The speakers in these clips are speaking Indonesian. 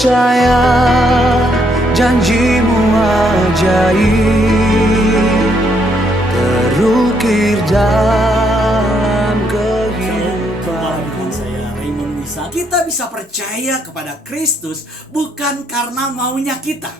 percaya janjimu ajaib terukir dalam kehidupanku. Saya Raymond Wisa. Kita bisa percaya kepada Kristus bukan karena maunya kita.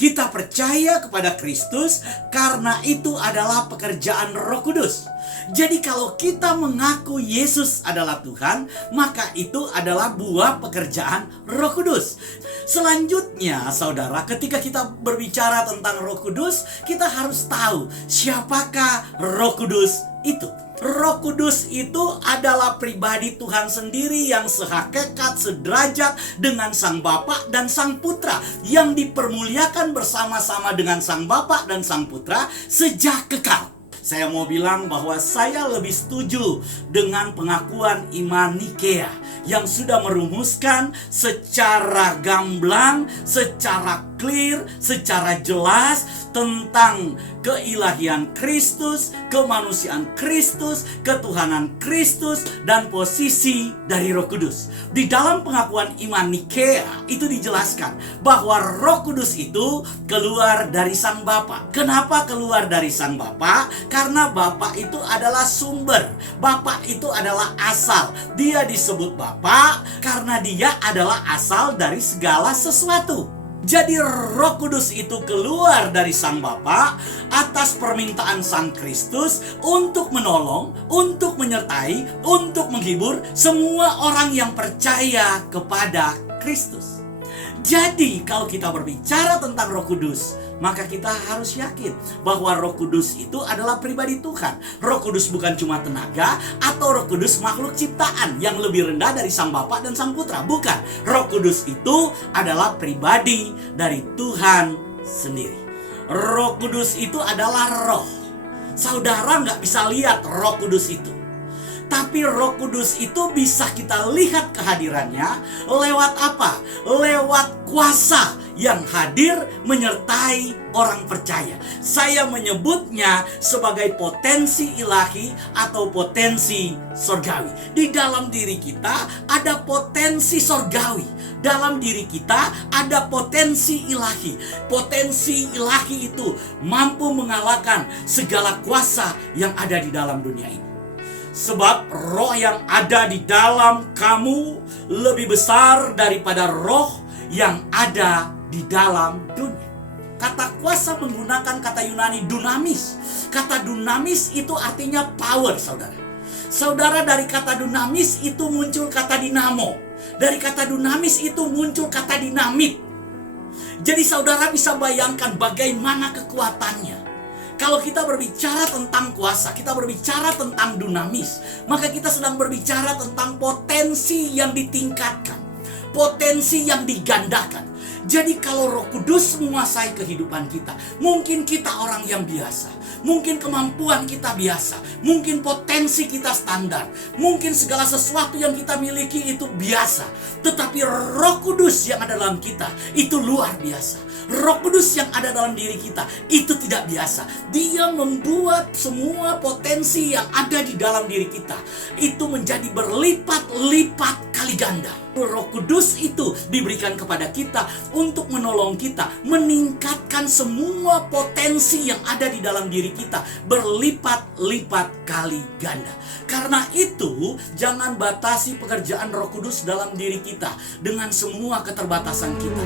Kita percaya kepada Kristus karena itu adalah pekerjaan Roh Kudus. Jadi kalau kita mengaku Yesus adalah Tuhan, maka itu adalah buah pekerjaan Roh Kudus. Selanjutnya, saudara, ketika kita berbicara tentang Roh Kudus, kita harus tahu siapakah Roh Kudus itu. Roh Kudus itu adalah pribadi Tuhan sendiri yang sehakikat, sederajat dengan Sang Bapa dan Sang Putra, yang dipermuliakan bersama-sama dengan Sang Bapa dan Sang Putra sejak kekal. Saya mau bilang bahwa saya lebih setuju dengan pengakuan iman Nikea yang sudah merumuskan secara gamblang, secara clear, secara jelas tentang keilahian Kristus, kemanusiaan Kristus, ketuhanan Kristus, dan posisi dari Roh Kudus. Di dalam pengakuan iman Nikea itu dijelaskan bahwa Roh Kudus itu keluar dari Sang Bapa. Kenapa keluar dari Sang Bapa? Karena Bapa itu adalah sumber. Bapa itu adalah asal. Dia disebut Bapa karena dia adalah asal dari segala sesuatu. Jadi Roh Kudus itu keluar dari Sang Bapa atas permintaan Sang Kristus untuk menolong, untuk menyertai, untuk menghibur semua orang yang percaya kepada Kristus. Jadi kalau kita berbicara tentang Roh Kudus, maka kita harus yakin bahwa Roh Kudus itu adalah pribadi Tuhan. Roh Kudus bukan cuma tenaga atau Roh Kudus makhluk ciptaan yang lebih rendah dari Sang Bapa dan Sang Putra. Bukan. Roh Kudus itu adalah pribadi dari Tuhan sendiri. Roh Kudus itu adalah roh. Saudara nggak bisa lihat Roh Kudus itu. Tapi Roh Kudus itu bisa kita lihat kehadirannya lewat apa? Lewat kuasa yang hadir menyertai orang percaya. Saya menyebutnya sebagai potensi ilahi atau potensi sorgawi. Di dalam diri kita ada potensi sorgawi. Dalam diri kita ada potensi ilahi. Potensi ilahi itu mampu mengalahkan segala kuasa yang ada di dalam dunia ini. Sebab roh yang ada di dalam kamu lebih besar daripada roh yang ada di dalam dunia. Kata kuasa menggunakan kata Yunani dunamis. Kata dunamis itu artinya power, saudara. Saudara, dari kata dunamis itu muncul kata dinamo. Dari kata dunamis itu muncul kata dinamit. Jadi saudara bisa bayangkan bagaimana kekuatannya. Kalau kita berbicara tentang kuasa, kita berbicara tentang dunamis, maka kita sedang berbicara tentang potensi yang ditingkatkan, potensi yang digandakan. Jadi kalau Roh Kudus menguasai kehidupan kita, mungkin kita orang yang biasa, mungkin kemampuan kita biasa, mungkin potensi kita standar, mungkin segala sesuatu yang kita miliki itu biasa. Tetapi Roh Kudus yang ada dalam kita itu luar biasa. Roh Kudus yang ada dalam diri kita itu tidak biasa. Dia membuat semua potensi yang ada di dalam diri kita itu menjadi berlipat-lipat kali ganda. Roh Kudus itu diberikan kepada kita untuk menolong kita meningkatkan semua potensi yang ada di dalam diri kita berlipat-lipat kali ganda. Karena itu, jangan batasi pekerjaan Roh Kudus dalam diri kita dengan semua keterbatasan kita.